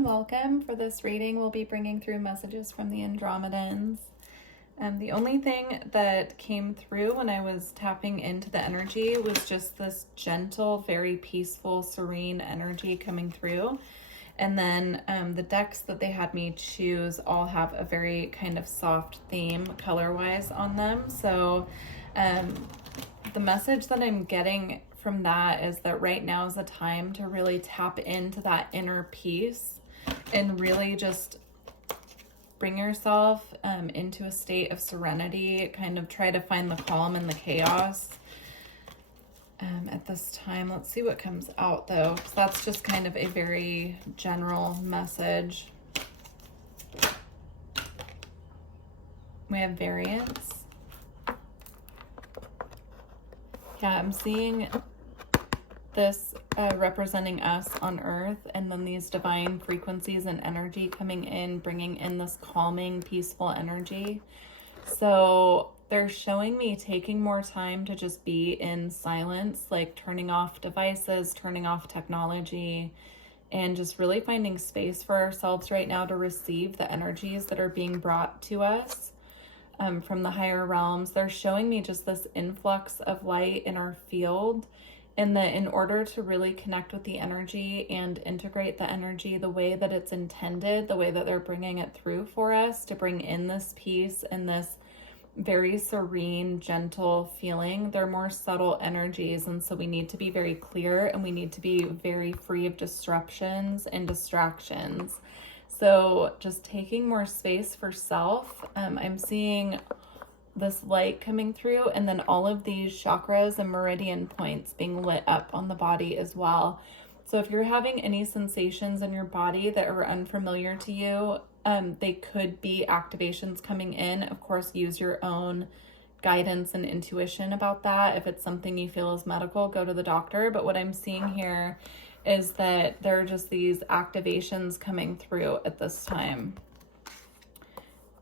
and welcome. For this reading, we'll be bringing through messages from the Andromedans. The only thing that came through when I was tapping into the energy was just this gentle, very peaceful, serene energy coming through. And then the decks that they had me choose all have a very kind of soft theme color-wise on them. So the message that I'm getting from that is that right now is a time to really tap into that inner peace and really just bring yourself into a state of serenity, kind of try to find the calm in the chaos at this time. Let's see what comes out though, because that's just kind of a very general message. We have variance. Yeah, I'm seeing this representing us on Earth, and then these divine frequencies and energy coming in, bringing in this calming, peaceful energy. So they're showing me taking more time to just be in silence, like turning off devices, turning off technology, and just really finding space for ourselves right now to receive the energies that are being brought to us from the higher realms. They're showing me just this influx of light in our field, and that in order to really connect with the energy and integrate the energy the way that it's intended, the way that they're bringing it through for us, to bring in this peace and this very serene, gentle feeling, they're more subtle energies. And so we need to be very clear, and we need to be very free of disruptions and distractions. So just taking more space for self. I'm seeing this light coming through, and then all of these chakras and meridian points being lit up on the body as well. So if you're having any sensations in your body that are unfamiliar to you, they could be activations coming in. Of course, use your own guidance and intuition about that. If it's something you feel is medical, go to the doctor. But what I'm seeing here is that there are just these activations coming through at this time.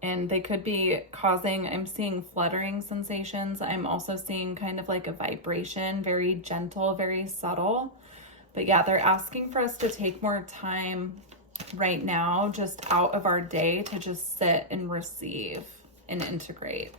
And they could be causing, I'm seeing fluttering sensations. I'm also seeing kind of like a vibration, very gentle, very subtle. But yeah, they're asking for us to take more time right now, just out of our day, to just sit and receive and integrate.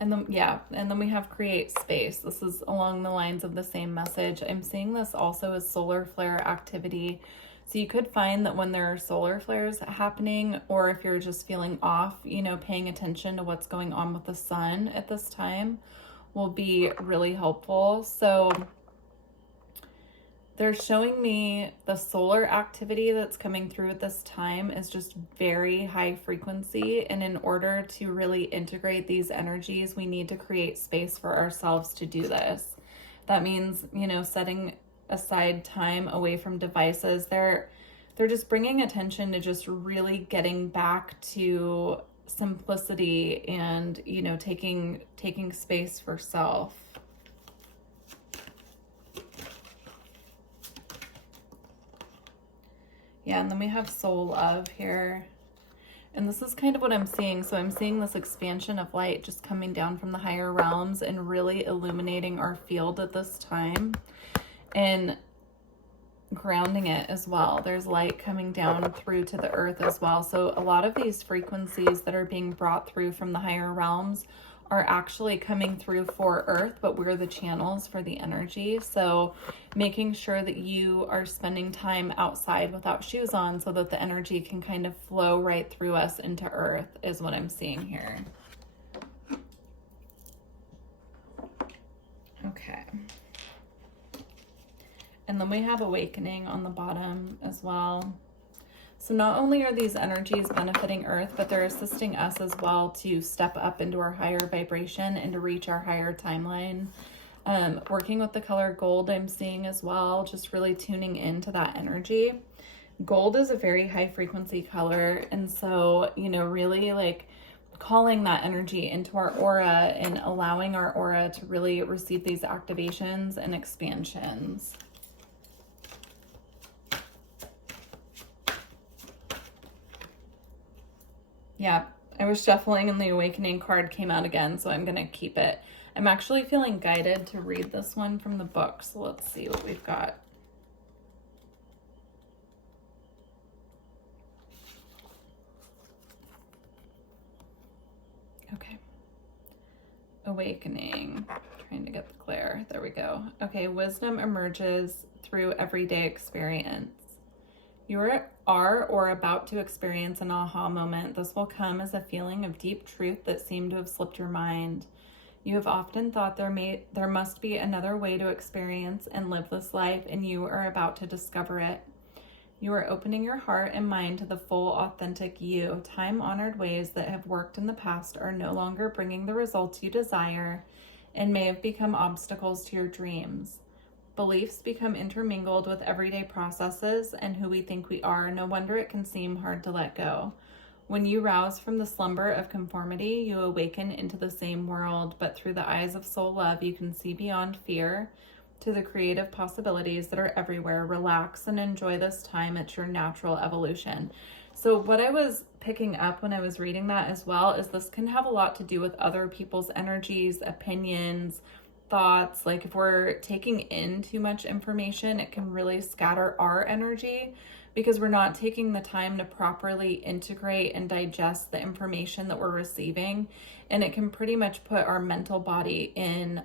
And then, yeah, and then we have create space. This is along the lines of the same message. I'm seeing this also as solar flare activity. So you could find that when there are solar flares happening, or if you're just feeling off, you know, paying attention to what's going on with the sun at this time will be really helpful. So they're showing me the solar activity that's coming through at this time is just very high frequency. And in order to really integrate these energies, we need to create space for ourselves to do this. That means, you know, setting aside time away from devices. They're just bringing attention to just really getting back to simplicity and, you know, taking space for self. Yeah, and then we have soul love here. And this is kind of what I'm seeing. So I'm seeing this expansion of light just coming down from the higher realms and really illuminating our field at this time and grounding it as well. There's light coming down through to the earth as well. So a lot of these frequencies that are being brought through from the higher realms are actually coming through for Earth, but we're the channels for the energy. So making sure that you are spending time outside without shoes on so that the energy can kind of flow right through us into Earth is what I'm seeing here. Okay. And then we have awakening on the bottom as well. So not only are these energies benefiting Earth, but they're assisting us as well to step up into our higher vibration and to reach our higher timeline. Working with the color gold, I'm seeing as well, just really tuning into that energy. Gold is a very high frequency color. And so, you know, really like calling that energy into our aura and allowing our aura to really receive these activations and expansions. Yeah, I was shuffling and the Awakening card came out again, so I'm going to keep it. I'm actually feeling guided to read this one from the book, so let's see what we've got. Okay. Awakening. Trying to get the glare. There we go. Okay, wisdom emerges through everyday experience. You are or about to experience an aha moment. This will come as a feeling of deep truth that seemed to have slipped your mind. You have often thought there must be another way to experience and live this life, and you are about to discover it. You are opening your heart and mind to the full, authentic you. Time-honored ways that have worked in the past are no longer bringing the results you desire and may have become obstacles to your dreams. Beliefs become intermingled with everyday processes and who we think we are. No wonder it can seem hard to let go. When you rouse from the slumber of conformity, you awaken into the same world, but through the eyes of soul love, you can see beyond fear to the creative possibilities that are everywhere. Relax and enjoy this time at your natural evolution. So what I was picking up when I was reading that as well is this can have a lot to do with other people's energies, opinions, thoughts. Like if we're taking in too much information, it can really scatter our energy because we're not taking the time to properly integrate and digest the information that we're receiving. And it can pretty much put our mental body in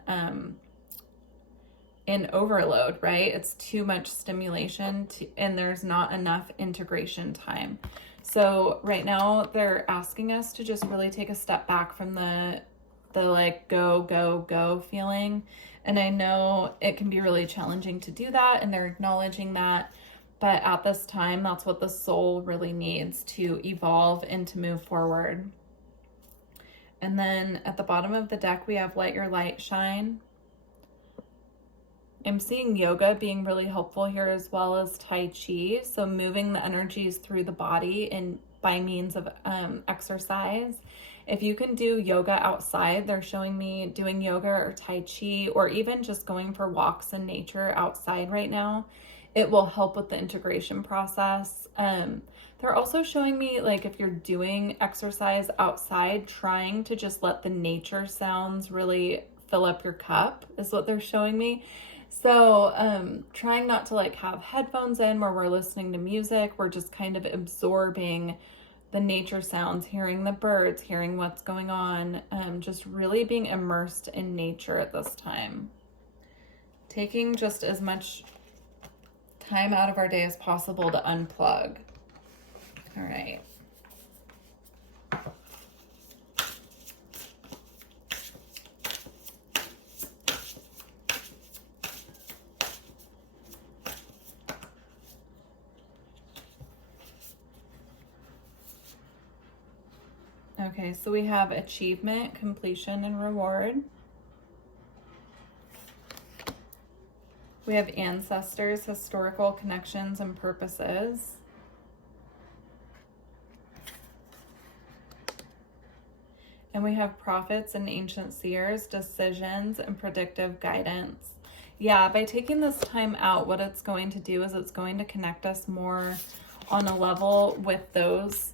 overload, right? It's too much stimulation and there's not enough integration time. So right now they're asking us to just really take a step back from the like go feeling. And I know it can be really challenging to do that, and they're acknowledging that. But at this time, that's what the soul really needs to evolve and to move forward. And then at the bottom of the deck, we have Let Your Light Shine. I'm seeing yoga being really helpful here, as well as Tai Chi. So moving the energies through the body and by means of exercise. If you can do yoga outside, they're showing me doing yoga or Tai Chi, or even just going for walks in nature outside right now. It will help with the integration process. They're also showing me, like, if you're doing exercise outside, trying to just let the nature sounds really fill up your cup is what they're showing me. So trying not to like have headphones in where we're listening to music. We're just kind of absorbing the nature sounds, hearing the birds, hearing what's going on, just really being immersed in nature at this time. Taking just as much time out of our day as possible to unplug. All right. Okay, so we have achievement, completion, and reward. We have ancestors, historical connections, and purposes. And we have prophets and ancient seers, decisions, and predictive guidance. Yeah, by taking this time out, what it's going to do is it's going to connect us more on a level with those,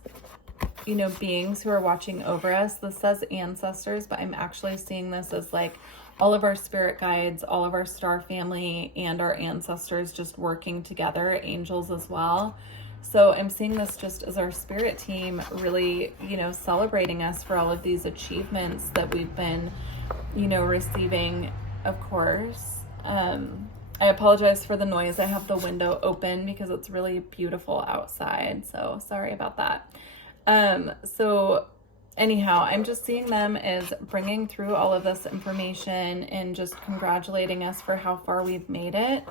you know, beings who are watching over us. This says ancestors, but I'm actually seeing this as like all of our spirit guides, all of our star family, and our ancestors just working together, angels as well. So I'm seeing this just as our spirit team really, you know, celebrating us for all of these achievements that we've been, you know, receiving, of course. I apologize for the noise. I have the window open because it's really beautiful outside. So sorry about that. So anyhow, I'm just seeing them as bringing through all of this information and just congratulating us for how far we've made it.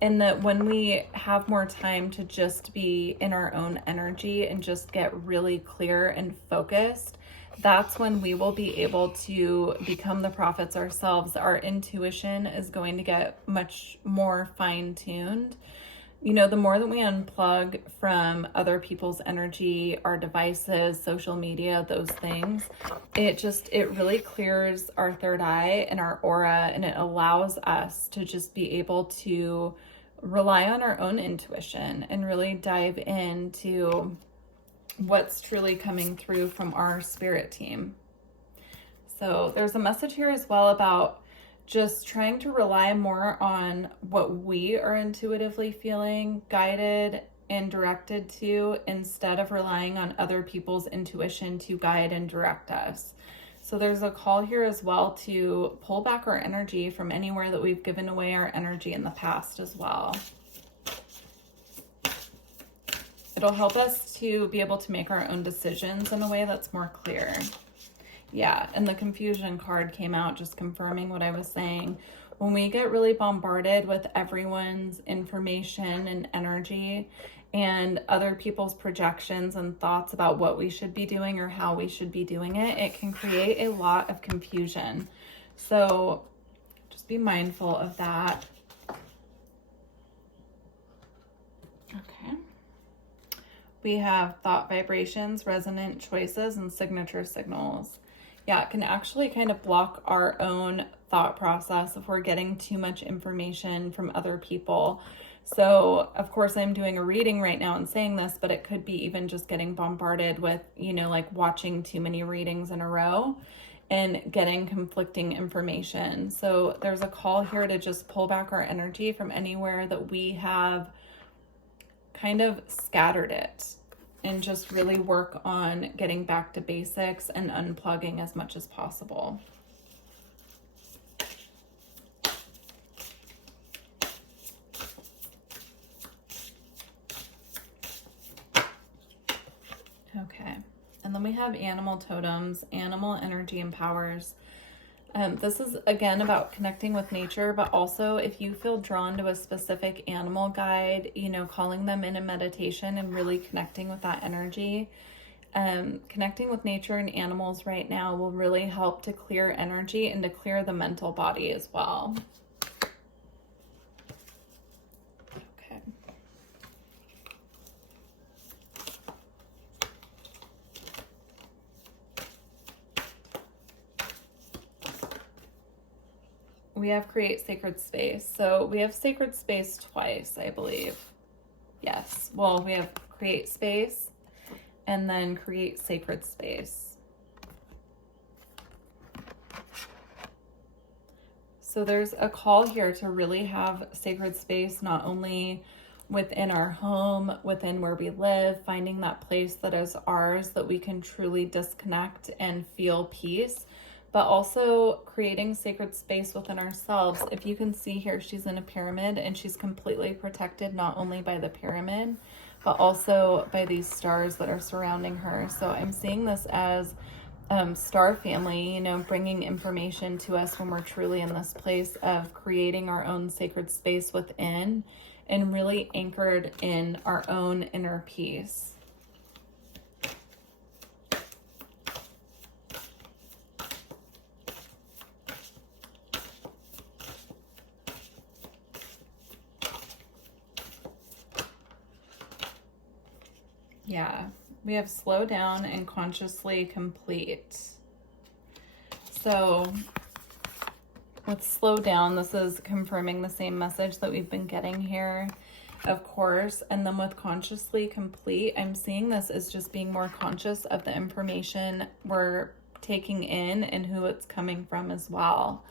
And that when we have more time to just be in our own energy and just get really clear and focused, that's when we will be able to become the prophets ourselves. Our intuition is going to get much more fine-tuned. You know, the more that we unplug from other people's energy, our devices, social media, those things, it really clears our third eye and our aura, and it allows us to just be able to rely on our own intuition and really dive into what's truly coming through from our spirit team. So there's a message here as well about just trying to rely more on what we are intuitively feeling guided and directed to, instead of relying on other people's intuition to guide and direct us. So there's a call here as well to pull back our energy from anywhere that we've given away our energy in the past as well. It'll help us to be able to make our own decisions in a way that's more clear. Yeah, and the confusion card came out, just confirming what I was saying. When we get really bombarded with everyone's information and energy and other people's projections and thoughts about what we should be doing or how we should be doing it, it can create a lot of confusion. So just be mindful of that. Okay. We have thought vibrations, resonant choices, and signature signals. Yeah, it can actually kind of block our own thought process if we're getting too much information from other people. So, of course, I'm doing a reading right now and saying this, but it could be even just getting bombarded with, like watching too many readings in a row and getting conflicting information. So there's a call here to just pull back our energy from anywhere that we have kind of scattered it, and just really work on getting back to basics and unplugging as much as possible. Okay, and then we have animal totems, animal energy and powers. This is again about connecting with nature, but also if you feel drawn to a specific animal guide, calling them in a meditation and really connecting with that energy. Connecting with nature and animals right now will really help to clear energy and to clear the mental body as well. Okay. We have create sacred space. So we have sacred space twice, I believe. Yes. Well, we have create space and then create sacred space. So there's a call here to really have sacred space, not only within our home, within where we live, finding that place that is ours, that we can truly disconnect and feel peace, but also creating sacred space within ourselves. If you can see here, she's in a pyramid and she's completely protected, not only by the pyramid, but also by these stars that are surrounding her. So I'm seeing this as star family, bringing information to us when we're truly in this place of creating our own sacred space within and really anchored in our own inner peace. Yeah, we have slow down and consciously complete. So with slow down, this is confirming the same message that we've been getting here, of course. And then with consciously complete, I'm seeing this as just being more conscious of the information we're taking in and who it's coming from as well.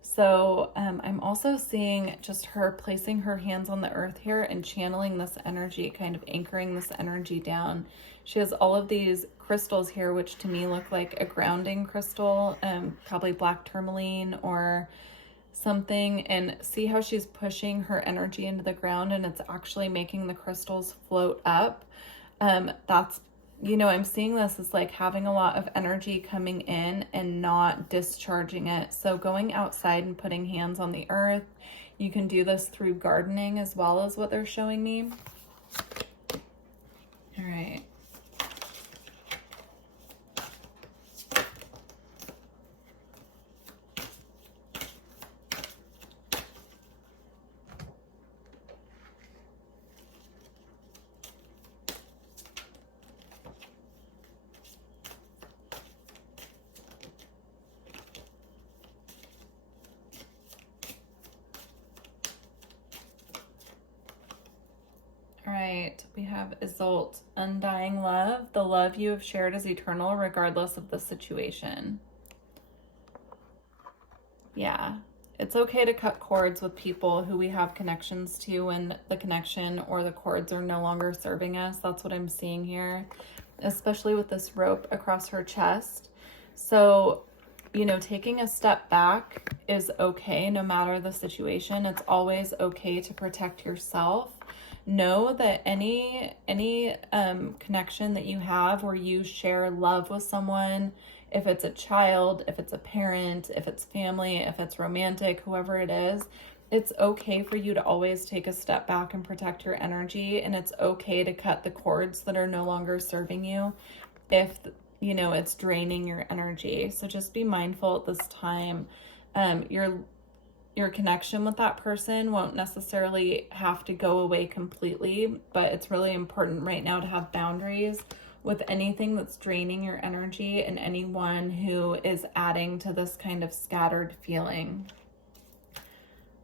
So I'm also seeing just her placing her hands on the earth here and channeling this energy, kind of anchoring this energy down. She has all of these crystals here, which to me look like a grounding crystal, probably black tourmaline or something. And see how she's pushing her energy into the ground and it's actually making the crystals float up. That's I'm seeing this as like having a lot of energy coming in and not discharging it. So going outside and putting hands on the earth, you can do this through gardening as well as what they're showing me. All right. All right, we have Isolt, undying love. The love you have shared is eternal regardless of the situation. Yeah, it's okay to cut cords with people who we have connections to when the connection or the cords are no longer serving us. That's what I'm seeing here, especially with this rope across her chest. So, you know, taking a step back is okay no matter the situation. It's always okay to protect yourself. Know that any connection that you have where you share love with someone, if it's a child, if it's a parent, if it's family, if it's romantic, whoever it is, it's okay for you to always take a step back and protect your energy. And it's okay to cut the cords that are no longer serving you if, you know, it's draining your energy. So just be mindful at this time. Your connection with that person won't necessarily have to go away completely, but it's really important right now to have boundaries with anything that's draining your energy and anyone who is adding to this kind of scattered feeling.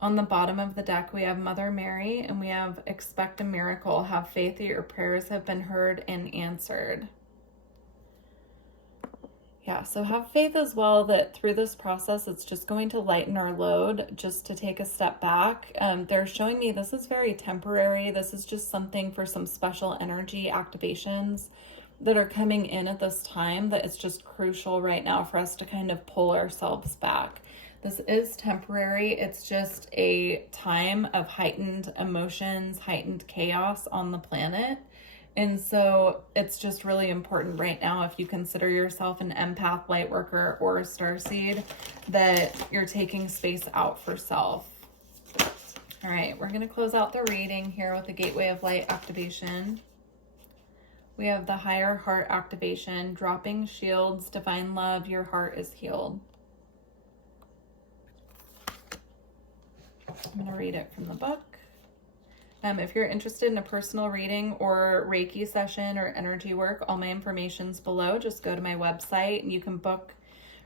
On the bottom of the deck, we have Mother Mary, and we have expect a miracle. Have faith that your prayers have been heard and answered. Yeah, so have faith as well that through this process, it's just going to lighten our load just to take a step back. They're showing me this is very temporary. This is just something for some special energy activations that are coming in at this time, that it's just crucial right now for us to kind of pull ourselves back. This is temporary. It's just a time of heightened emotions, heightened chaos on the planet. And so it's just really important right now, if you consider yourself an empath, light worker, or a starseed, that you're taking space out for self. All right, we're going to close out the reading here with the Gateway of Light activation. We have the Higher Heart activation, dropping shields, divine love, your heart is healed. I'm going to read it from the book. If you're interested in a personal reading or Reiki session or energy work, all my information's below. Just go to my website and you can book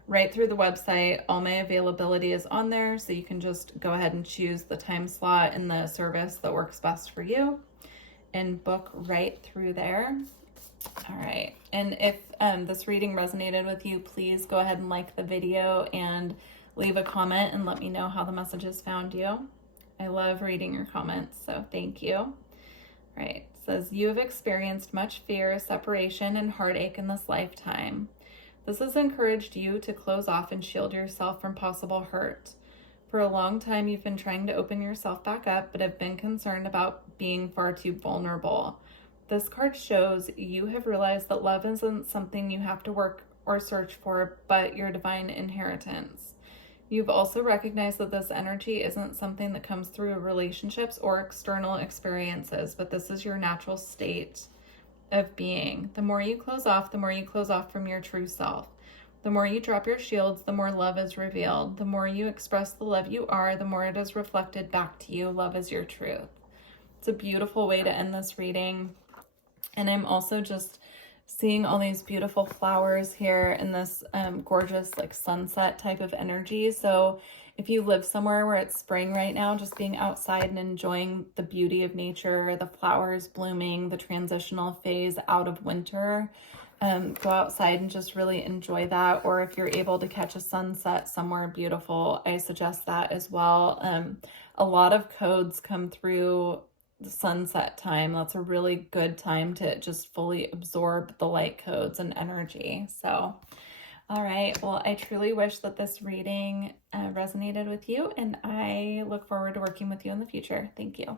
right through the website. All my availability is on there, so you can just go ahead and choose the time slot and the service that works best for you and book right through there. All right, and if this reading resonated with you, please go ahead and like the video and leave a comment and let me know how the messages found you. I love reading your comments, so thank you. All right, it says, you have experienced much fear, separation, and heartache in this lifetime. This has encouraged you to close off and shield yourself from possible hurt. For a long time, you've been trying to open yourself back up, but have been concerned about being far too vulnerable. This card shows you have realized that love isn't something you have to work or search for, but your divine inheritance. You've also recognized that this energy isn't something that comes through relationships or external experiences, but this is your natural state of being. The more you close off, the more you close off from your true self. The more you drop your shields, the more love is revealed. The more you express the love you are, the more it is reflected back to you. Love is your truth. It's a beautiful way to end this reading. And I'm also just seeing all these beautiful flowers here in this gorgeous like sunset type of energy. So if you live somewhere where it's spring right now, just being outside and enjoying the beauty of nature, the flowers blooming, the transitional phase out of winter, go outside and just really enjoy that. Or if you're able to catch a sunset somewhere beautiful, I suggest that as well. A lot of codes come through the sunset time. That's a really good time to just fully absorb the light codes and energy. So, all right. Well, I truly wish that this reading resonated with you, and I look forward to working with you in the future. Thank you.